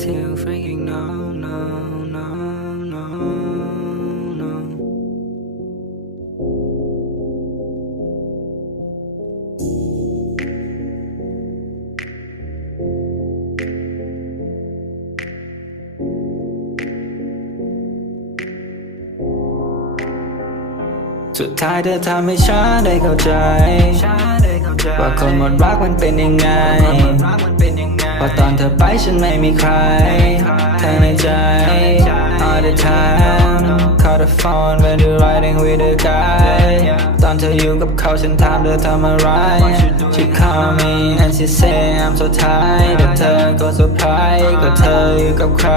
till freaking no, no, no, no, no. สุดท้ายเธอทำให้ฉันได้เข้าใจ ว่าคนหมดรักมันเป็นยังไงเพราตอนเธอไปฉันไม่มีใครทั้งในใจ all the time call the phone when you're riding with a guy อนเธออยู่กับเขาฉันถามเธอทำอะไร she call me and she say I'm so tired แต่เธอก็ surprise ก็เธออยู่กับใคร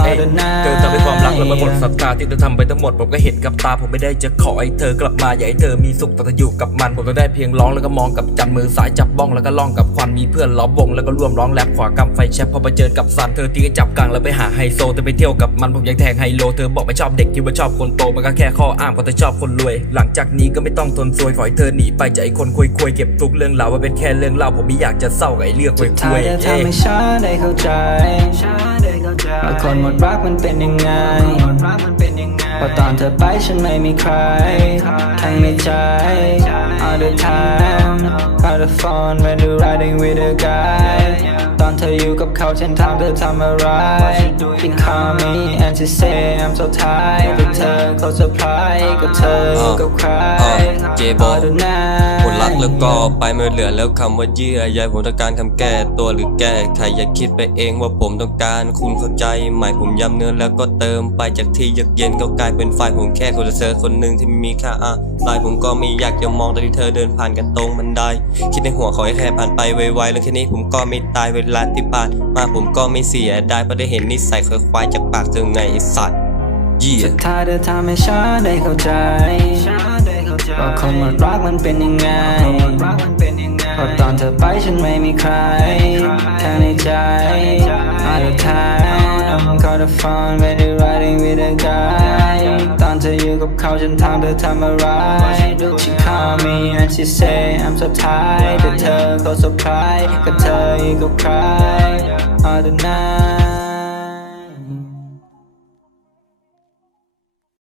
all the night เธอทำให้ความรักและมันหมดศรัทธาที่เธอทำไปทั้งหมดผมก็เห็นกับตาผมไม่ได้จะขอให้เธอกลับมาอยากให้เธอมีสุขแต่เธออยู่กับมันผมจะได้เพียงร้องแล้วก็มองกับจันทร์มือสายจับบ้องแล้วก็ล่องกับควันมีเพื่อนล้อมวงแล้วก็ร่วมร้องแรปขวากำไฟแชปพอไปเจอกับซันเธอตีก็จับกลางแล้วไปหาไฮโซเธอไปเที่ยวกับมันผมยังแทงไฮโลเธอบอกไม่ชอบเด็กคิดว่าชอบคนโตมันก็แค่ข้ออ้างเพราะเธอชอบคนรวย หลังจากนี้ก็ไม่ต้องทนซวยปล่อยเธอหนีไปจากไอ้คนคุยคุยๆเก็บทุกเรื่องราวไว้เป็นแค่เรื่องเล่าผมไม่อยากจะเศร้ากับไอ้เรื่องคุยท้าคุยยจะทำให้ฉันได้เข้าใจว่าคนหมดรักมันเป็นยังไงเพราะตอนเธอไปฉันไม่มีใคร ทั้งในใจ all the time call the phone when you riding with a guy ตอนเธออยู่กับเขาฉันถามเธอทำอะไร she call me and she say I'm so tired แต่เธอก็ surprise ก็เธออยู่กับใครเจบอก all the night หมดรักแล้วก็ไปไม่เหลือแล้วคำว่าเยื่อใยผมต้องการคำแก้ตัวหรือแก้ใครอย่าคิดไปเองว่าผมต้องการคุณเข้าใจไหมผมย้ำเนื้อแล้วก็เติมไปจากที่เยือกเย็นก็กลายเป็นไฟผมแค่คนละเซอร์คนหนึ่งที่มีค่าอะลายผมก็ไม่อยากจะมองตอนที่เธอเดินผ่านกันตรงบันไดคิดในหัวขอให้แค่ผ่านไปไวๆแล้วแค่นี้ผมก็ไม่ตายเวลาที่ผ่านมาผมก็ไม่เสียได้เพราะได้เห็นนิสัยควายๆจากปากเธอไงไอ้สัตว์เยี่ยสุดท้ายเธอทำให้ฉันได้เข้าใจว่าคนหมดรักมันเป็นยังไงเพราะตอนเธอไปฉันไม่มีใครทั้งในใจ all the time call the phone when you riding with a guy ต อนเธออยู่กับเขาฉันถามเธอทำอะไร she call me and she say I'm so tired แต่เธอก็ surprise ก็เธออยู่กับใคร all the night